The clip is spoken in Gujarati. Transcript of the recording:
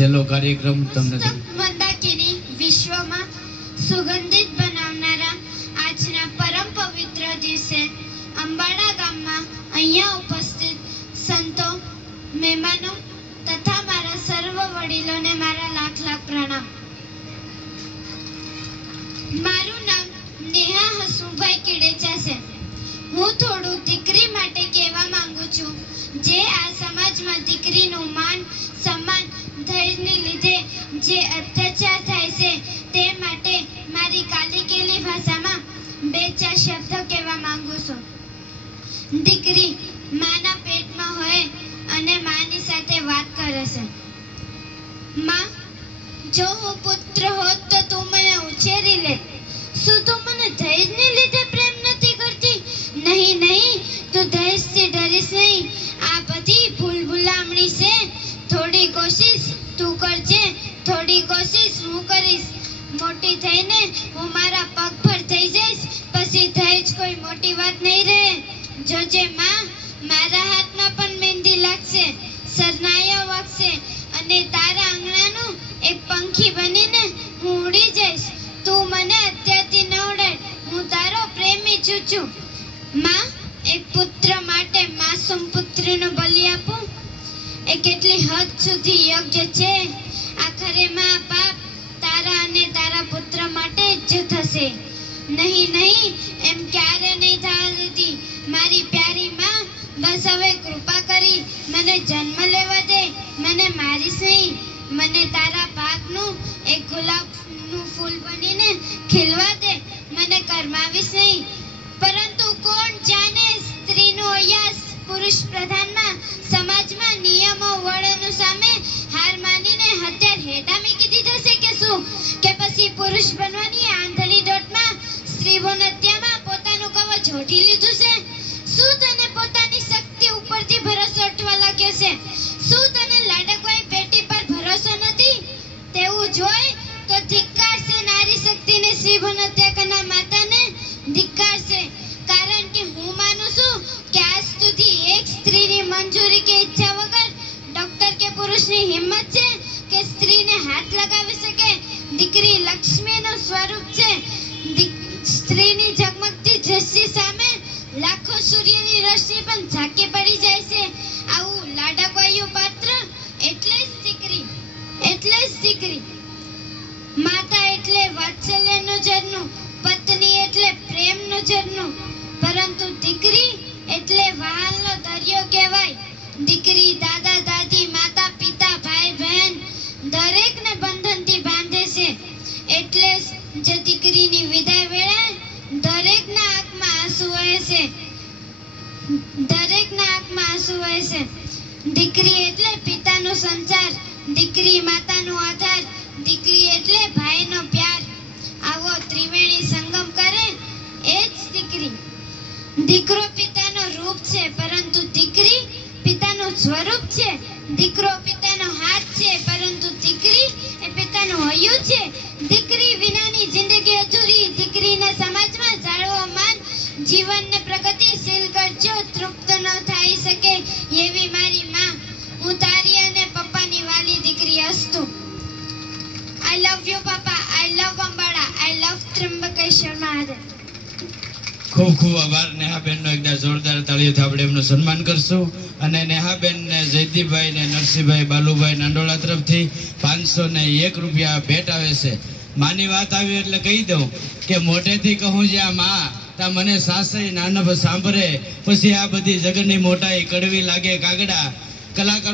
છેલ્લો કાર્યક્રમ તમને મંદાકિની વિશ્વમાં સુગંધિત બનાવનારા આજના પરમ પવિત્ર દિવસે અંબાડા ગામમાં અહીંયા ઉપસ્થિત સંતો, મહેમાનો તથા મારા સર્વ વડીલોને મારા લાખ લાખ પ્રણામ. મારું નામ નેહા હસુભાઈ કિડેચા છે. હું થોડું દીકરી માટે કહેવા માંગુ છું. જે આ સમાજમાં દીકરીનું માન સન્માન ધૈર્યને લીધે જે અત્યાચાર થાય છે તે માટે મારી કાલીકેલી ભાષામાં બે ચાર શબ્દ કહેવા માંગુ છું. દીકરી માના પેટમાં હોય અને માની સાથે વાત કરે છે. માં, જો હું પુત્ર હોત તો તું મને ઉછેરી લેત. શું તું મને ધૈર્યને લીધે પ્રેમ નથી કરતી? નહીં નહીં, તું ધૈર્યથી ડરીશ નહીં. આ બધી ભૂલભુલામણી છે. થોડી કોશિશ તું કરજે, થોડી કોશિશ હું કરીશ. મોટી થઈને હું મારા પગ પર થઈ જઈશ, પછી ધૈર્ય કોઈ મોટી વાત નહીં રહે. જોજે માં, મારા હાથમાં પણ મહેંદી લાગશે, સરનાયો વાગશે અને તારા આંગણાનું એક પંખી બનીને હું ઉડી જઈશ. તું મને અત્યારથી ન ઉડાડ, હું તારો પ્રેમી છું. માં, એક પુત્ર માટે માસૂમ પુત્રીનું બલિ આપું એ કેટલી હદ સુધી યોગ્ય છે? આખરે માં બાપ તારા અને તારા પુત્ર માટે જ થશે. નહીં નહીં, એમ ક્યારે નહીં થવા દેતી. મારી પ્યારી માં, બસ હવે કૃપા કરી મને જન્મ લેવા દે. મને મારીશ નહીં. મને તારા ભાગનું એક ગુલાબનું ફૂલ બનીને ખીલવા દે. મને કરમાવીશ નહીં. પરંતુ કોણ જાણે, સ્ત્રીનું અયાસ પુરુષ પ્રધાનના સમાજમાં નિયમો વળનો સામે હાર માનીને હત્યાર હેઠા મૂકી દીધા છે કે શું? કે પછી પુરુષ બનવાની આંધળી દોટમાં સ્ત્રી હત્યામાં પોતાનું કવચ ઓઢી લીધું છે? શું તને પોતાની શક્તિ ઉપરથી ભરોસો ઉઠવા લાગ્યો છે? શું તને લાડકવાઈ પેટી પર ભરોસો નથી? તેવું જોઈ તો ધિક્કાર છે નારી શક્તિને સ્ત્રી હત્યા કરનાર માતાને ધિક્કાર છે. કારણ કે હું માનું છું કે આજ સુધી એક સ્ત્રીની મંજૂરી કે ઈચ્છા વગર ડોક્ટર કે પુરુષની હિંમત છે કે સ્ત્રીને હાથ લગાવી શકે? દીકરી લક્ષ્મીનું સ્વરૂપ છે. સ્ત્રીની ઝગમગતી દ્રષ્ટિ સામે લાખો સૂર્યની રોશની પણ ઝાંકી પડી જાય છે. આવું લાડકવાયું પાત્ર એટલે જ દીકરી, એટલે જ દીકરી. માતા એટલે વાત્સલ્યનું ઝરણું, પત્ની એટલે પ્રેમનું ઝરણું, પરંતુ દીકરી એટલે વહાલનો દરિયો કહેવાય. દીકરી દાદા દાદી, માતા પિતા, ભાઈ બહેન દરેકને બંધનથી બાંધે છે. એટલે જ દીકરીની વિદાય વેળાએ દરેકના આંખમાં આંસુ વહે છે, દરેકના આંખમાં આંસુ વહે છે. દીકરી એટલે પિતાનો સંસાર, દીકરી માતાનો આધાર, દીકરી એટલે ભાઈનો પ્યાર. આવો ત્રિવેણી સંગમ કરે એ જ દીકરી. દીકરો પિતાનો રૂપ છે, પરંતુ દીકરી પિતાનું સ્વરૂપ છે. દીકરો પિતાનો હાથ છે, પરંતુ દીકરી એ પિતાનું હૈયું છે. દીકરી વિનાની જિંદગી અધૂરી. દીકરીના સમાજમાં જાળવો માન, જીવનને પ્રગતિશીલ કરજો. તૃપ્ત ન થઈ શકે એવી મારી માં, હું તારી અને પપ્પાની વાલી દીકરી હસ્તુ. I love you papa, I love Ambada, I love Trimbakeshwar Mahadev. ખૂબ ખૂબ આભાર નેહાબેનનો. એકદમ જોરદાર તાળીઓથી આપણે એમનું સન્માન કરશું. અને નેહાબેનને જયદીપભાઈ ને નરસિંહભાઈ બાલુભાઈ નાંડોળા તરફથી 501 રૂપિયા ભેટ આવે છે. માની વાત આવી એટલે કહી દઉં કે મોટેથી કહું જ્યાં માં તા મને સાસઈ નાનપ સાંભળે. પછી આ બધી જગતની મોટાઈ કડવી લાગે કાગડા. કલાકારો